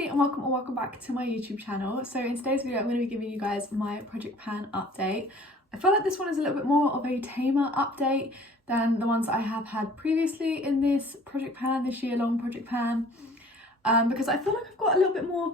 everybody and welcome back to my YouTube channel. So in today's video I'm going to be giving you guys my project pan update. I feel like this one is a little bit more of a tamer update than the ones I have had previously in this project pan, this year long project pan, because I feel like I've got a little bit more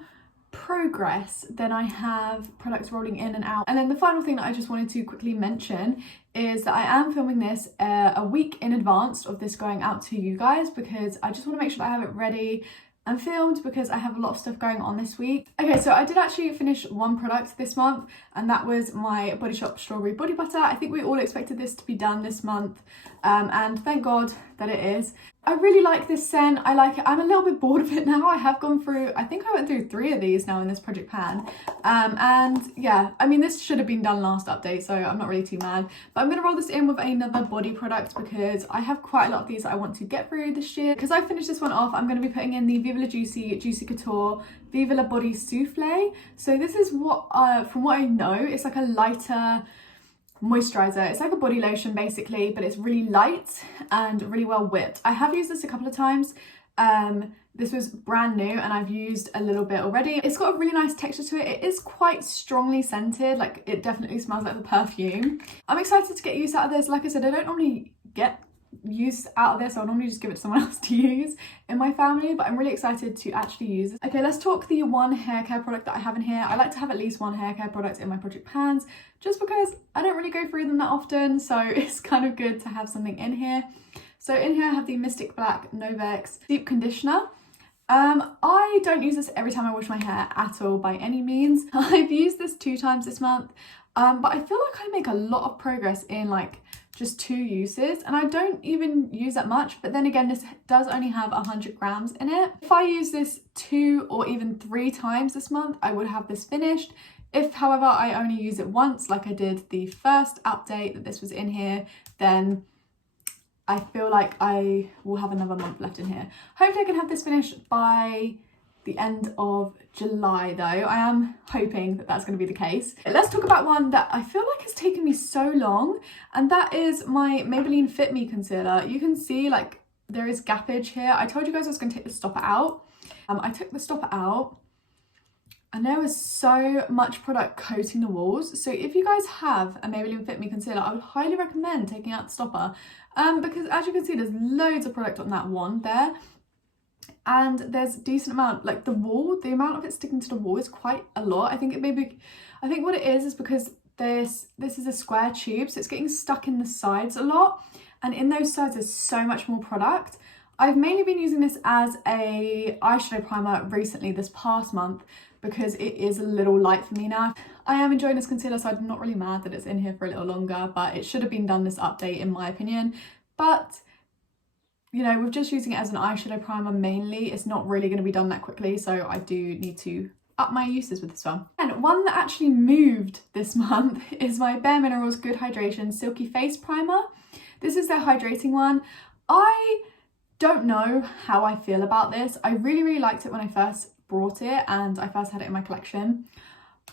progress than I have products rolling in and out. And then the final thing that I just wanted to quickly mention is that I am filming this a week in advance of this going out to you guys, because I just want to make sure that I have it ready and filmed, because I have a lot of stuff going on this week. Okay, so I did actually finish one product this month, and that was my Body Shop Strawberry Body Butter. I think we all expected this to be done this month, and thank God that it is. I really like this scent. I like it. I'm a little bit bored of it now. I have gone through, I think I went through 3 of these now in this project pan. And yeah, I mean, this should have been done last update, so I'm not really too mad. But I'm going to roll this in with another body product because I have quite a lot of these that I want to get through this year. Because I finished this one off, I'm going to be putting in the Viva La Juicy Couture Viva La Body Souffle. So this is what, from what I know, it's like a lighter moisturizer. It's like a body lotion basically, but it's really light and really well whipped. I have used this a couple of times. This was brand new and I've used a little bit already. It's got a really nice texture to it. It is quite strongly scented, like it definitely smells like the perfume. I'm excited to get use out of this. Like I said, I don't normally get use out of this. I'll normally just give it to someone else to use in my family, but I'm really excited to actually use it. Okay, let's talk the one hair care product that I have in here. I like to have at least one hair care product in my project pans just because I don't really go through them that often, so it's kind of good to have something in here. So in here I have the Mystic Black Novex Deep Conditioner. I don't use this every time I wash my hair at all by any means. I've used this 2 times this month, but I feel like I make a lot of progress in like just 2 uses, and I don't even use that much. But then again, this does only have 100 grams in it. If I use this 2 or even 3 times this month, I would have this finished. If, however, I only use it once, like I did the first update that this was in here, then I feel like I will have another month left in here. Hopefully I can have this finished by the end of July though. I am hoping that that's going to be the case. Let's talk about one that I feel like has taken me so long, and that is my Maybelline Fit Me concealer. You can see like there is gappage here. I told you guys I was going to take the stopper out. I took the stopper out and there was so much product coating the walls. So if you guys have a Maybelline Fit Me concealer, I would highly recommend taking out the stopper, because as you can see there's loads of product on that one there. And there's a decent amount, like the amount of it sticking to the wall is quite a lot. I think what it is because this is a square tube, so it's getting stuck in the sides a lot. And in those sides, there's so much more product. I've mainly been using this as a eyeshadow primer recently, this past month, because it is a little light for me now. I am enjoying this concealer, so I'm not really mad that it's in here for a little longer, but it should have been done this update in my opinion. But you know, with just using it as an eyeshadow primer mainly, it's not really going to be done that quickly, so I do need to up my uses with this one. And one that actually moved this month is my Bare Minerals Good Hydration Silky Face Primer. This is their hydrating one. I don't know how I feel about this. I really liked it when I first brought it and I first had it in my collection.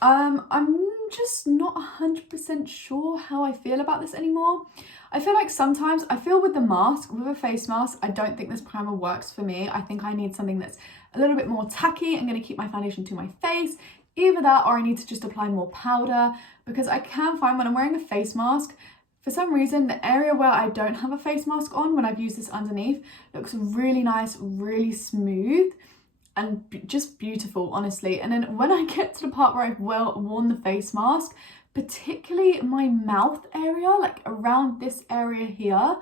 I'm just not 100% sure how I feel about this anymore. I feel like sometimes, with a face mask, I don't think this primer works for me. I think I need something that's a little bit more tacky and going to keep my foundation to my face. Either that or I need to just apply more powder, because I can find when I'm wearing a face mask, for some reason, the area where I don't have a face mask on, when I've used this underneath, looks really nice, really smooth, and just beautiful, honestly. And then when I get to the part where I've worn the face mask, particularly my mouth area, like around this area here,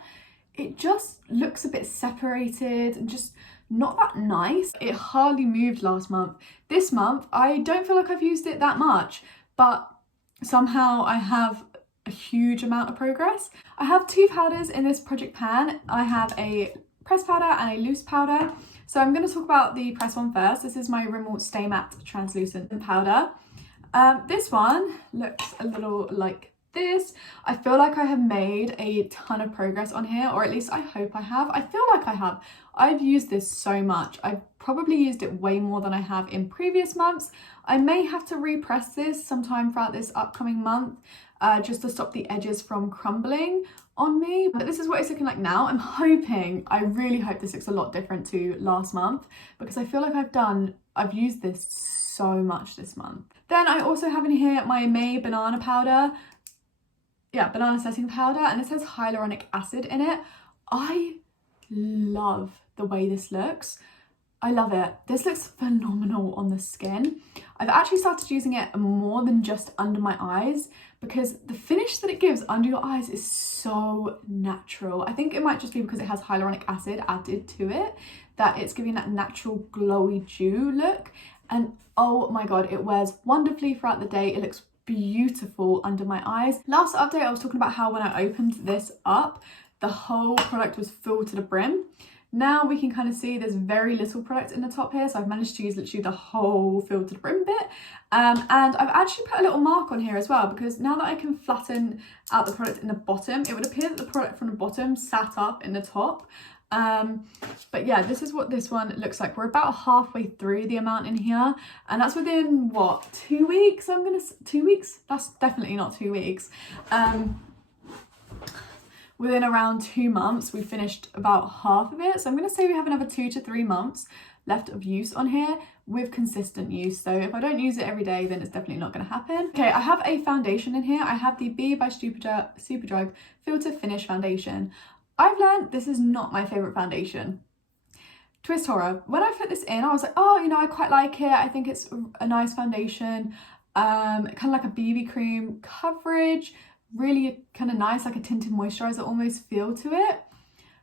it just looks a bit separated and just not that nice. It hardly moved last month. This month, I don't feel like I've used it that much, but somehow I have a huge amount of progress. I have 2 powders in this project pan. I have a pressed powder and a loose powder. So I'm going to talk about the pressed one first. This is my Rimmel Stay Matte Translucent Powder. This one looks a little like this. I feel like I have made a ton of progress on here, or at least I hope I have. I feel like I have. I've used this so much. I've probably used it way more than I have in previous months. I may have to repress this sometime throughout this upcoming month, just to stop the edges from crumbling on me. But this is what it's looking like now. I really hope this looks a lot different to last month, because I feel like I've done I've used this so much this month. Then I also have in here my May banana powder. Yeah, banana setting powder, and it says hyaluronic acid in it. I love the way this looks. I love it. This looks phenomenal on the skin. I've actually started using it more than just under my eyes because the finish that it gives under your eyes is so natural. I think it might just be because it has hyaluronic acid added to it that it's giving that natural glowy dew look. And oh my god, it wears wonderfully throughout the day. It looks beautiful under my eyes. Last update, I was talking about how when I opened this up, the whole product was full to the brim. Now we can kind of see there's very little product in the top here, so I've managed to use literally the whole fill to the brim bit. And I've actually put a little mark on here as well, because now that I can flatten out the product in the bottom, it would appear that the product from the bottom sat up in the top. But yeah, this is what this one looks like. We're about halfway through the amount in here, and that's within what, 2 weeks? 2 weeks? That's definitely not 2 weeks. Within around 2 months, we finished about half of it. So I'm going to say we have another 2 to 3 months left of use on here with consistent use. So if I don't use it every day, then it's definitely not going to happen. Okay, I have a foundation in here. I have the B by Superdrug Filter Finish Foundation. I've learned this is not my favourite foundation. Twist horror. When I put this in, I was like, oh, you know, I quite like it. I think it's a nice foundation. Kind of like a BB cream coverage. Really kind of nice, like a tinted moisturizer almost feel to it.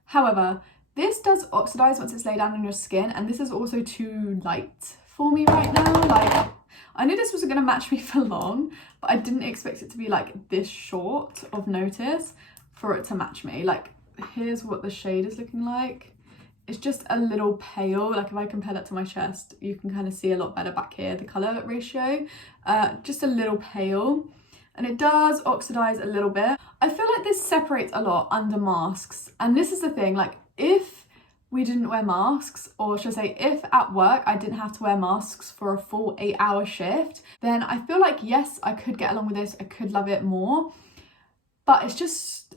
However, this does oxidize once it's laid down on your skin, and this is also too light for me right now. Like, I knew this wasn't going to match me for long, but I didn't expect it to be like this short of notice for it to match me. Like, here's what the shade is looking like. It's just a little pale. Like, if I compare that to my chest, you can kind of see a lot better back here, the color ratio. Just a little pale. And it does oxidize a little bit. I feel like this separates a lot under masks. And this is the thing, like, if we didn't wear masks, or should I say, if at work I didn't have to wear masks for a full 8-hour shift, then I feel like, yes, I could get along with this. I could love it more. But it's just,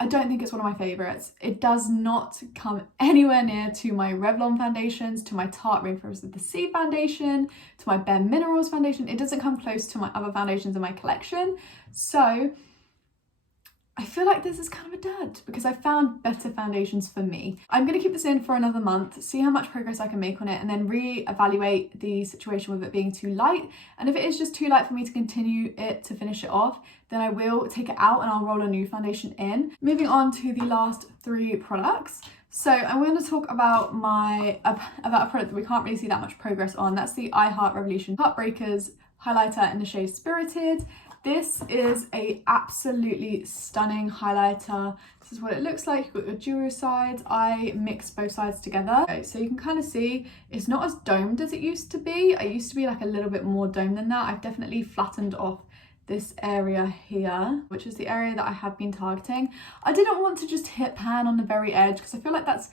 I don't think it's one of my favorites. It does not come anywhere near to my Revlon foundations, to my Tarte Rainforest of the Sea foundation, to my Bare Minerals foundation. It doesn't come close to my other foundations in my collection. So I feel like this is kind of a dud because I found better foundations for me. I'm going to keep this in for another month, see how much progress I can make on it, and then re-evaluate the situation with it being too light. And if it is just too light for me to continue it to finish it off, then I will take it out and I'll roll a new foundation in. Moving on to the last 3 products. So I'm going to talk about about a product that we can't really see that much progress on. That's the I Heart Revolution Heartbreakers highlighter in the shade Spirited. This is a absolutely stunning highlighter. This is what it looks like. You've got your dual sides. I mixed both sides together. Okay, so you can kind of see it's not as domed as it used to be. It used to be like a little bit more domed than that. I've definitely flattened off this area here, which is the area that I have been targeting. I didn't want to just hit pan on the very edge because I feel like that's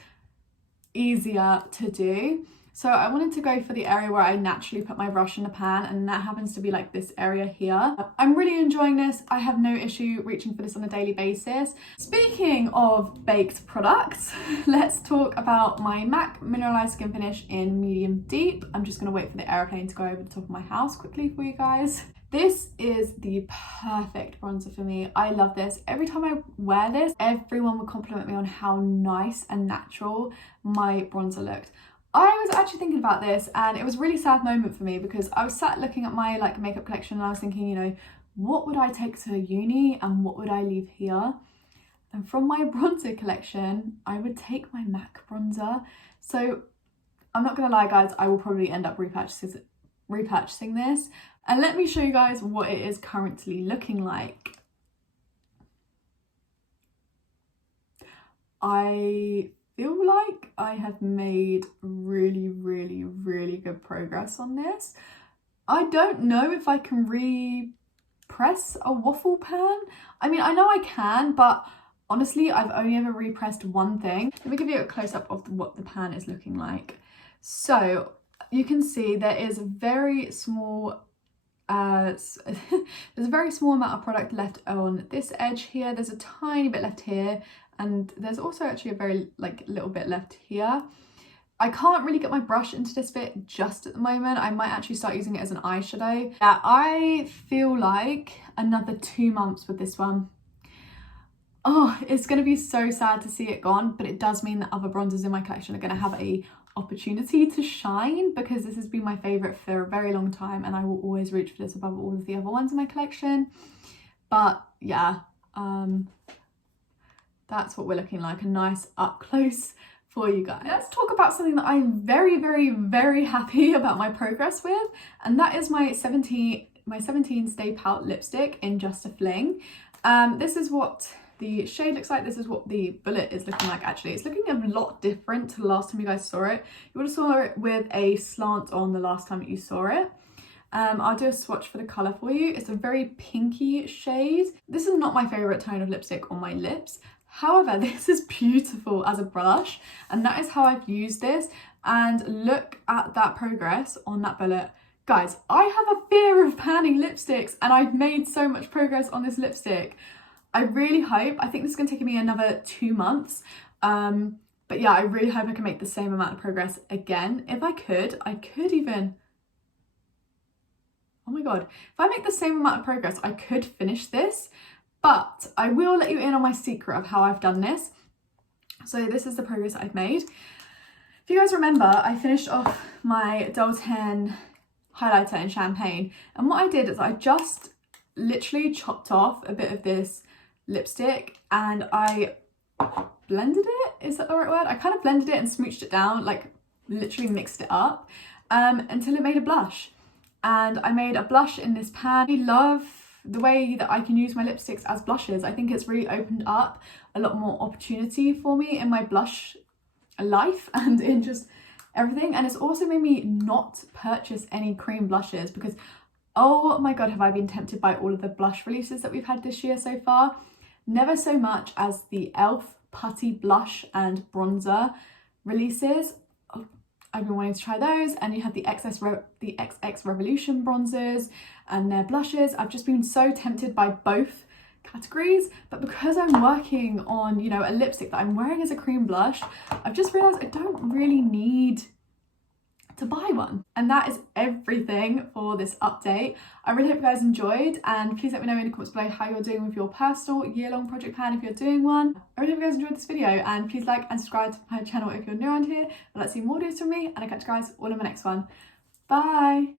easier to do. So I wanted to go for the area where I naturally put my brush in the pan, and that happens to be like this area here. I'm really enjoying this. I have no issue reaching for this on a daily basis. Speaking of baked products, let's talk about my MAC Mineralized Skin Finish in Medium Deep. I'm just going to wait for the aeroplane to go over the top of my house quickly for you guys. This is the perfect bronzer for me. I love this. Every time I wear this, everyone would compliment me on how nice and natural my bronzer looked. I was actually thinking about this, and it was a really sad moment for me because I was sat looking at my like makeup collection and I was thinking, you know, what would I take to uni and what would I leave here? And from my bronzer collection, I would take my MAC bronzer. So I'm not gonna lie guys, I will probably end up repurchasing this. And let me show you guys what it is currently looking like. I feel like I have made really good progress on this. I don't know if I can repress a waffle pan. I mean, I know I can, but honestly, I've only ever repressed one thing. Let me give you a close-up of what the pan is looking like. So you can see there is very small there's a very small amount of product left on this edge here. There's a tiny bit left here, and there's also actually a very like little bit left here. I can't really get my brush into this bit just at the moment. I might actually start using it as an eyeshadow. Yeah, I feel like another 2 months with this one. Oh, it's going to be so sad to see it gone, but it does mean that other bronzers in my collection are going to have a opportunity to shine, because this has been my favourite for a very long time and I will always reach for this above all of the other ones in my collection. But yeah, that's what we're looking like, a nice up close for you guys. Let's talk about something that I'm very, very, very happy about my progress with, and that is my 17 Stay Pout lipstick in Just a Fling. This is what the shade looks like. This is what the bullet is looking like. Actually, it's looking a lot different to the last time you guys saw it. You would have saw it with a slant on the last time that you saw it. I'll do a swatch for the colour for you. It's a very pinky shade. This is not my favourite tone of lipstick on my lips. However, this is beautiful as a blush, and that is how I've used this. And look at that progress on that bullet. Guys, I have a fear of panning lipsticks, and I've made so much progress on this lipstick. I really hope, I think this is going to take me another 2 months. But yeah, I really hope I can make the same amount of progress again. If I could even, oh my God, if I make the same amount of progress, I could finish this. But I will let you in on my secret of how I've done this. So this is the progress I've made. If you guys remember, I finished off my Doll 10 highlighter in champagne. And what I did is I just literally chopped off a bit of this lipstick and I blended it. Is that the right word? I kind of blended it and smooched it down, like literally mixed it up until it made a blush. And I made a blush in this pan. I love the way that I can use my lipsticks as blushes. I think it's really opened up a lot more opportunity for me in my blush life and in just everything. And it's also made me not purchase any cream blushes, because oh my God, have I been tempted by all of the blush releases that we've had this year so far. Never so much as the e.l.f. Putty blush and bronzer releases. I've been wanting to try those. And you have the XX Revolution bronzers and their blushes. I've just been so tempted by both categories, but because I'm working on, you know, a lipstick that I'm wearing as a cream blush, I've just realized I don't really need to buy one. And that is everything for this update. I really hope you guys enjoyed, and please let me know in the comments below how you're doing with your personal year-long project plan if you're doing one. I really hope you guys enjoyed this video, and please like and subscribe to my channel if you're new around here. I'd like to see more videos from me, and I'll catch you guys all in my next one. Bye!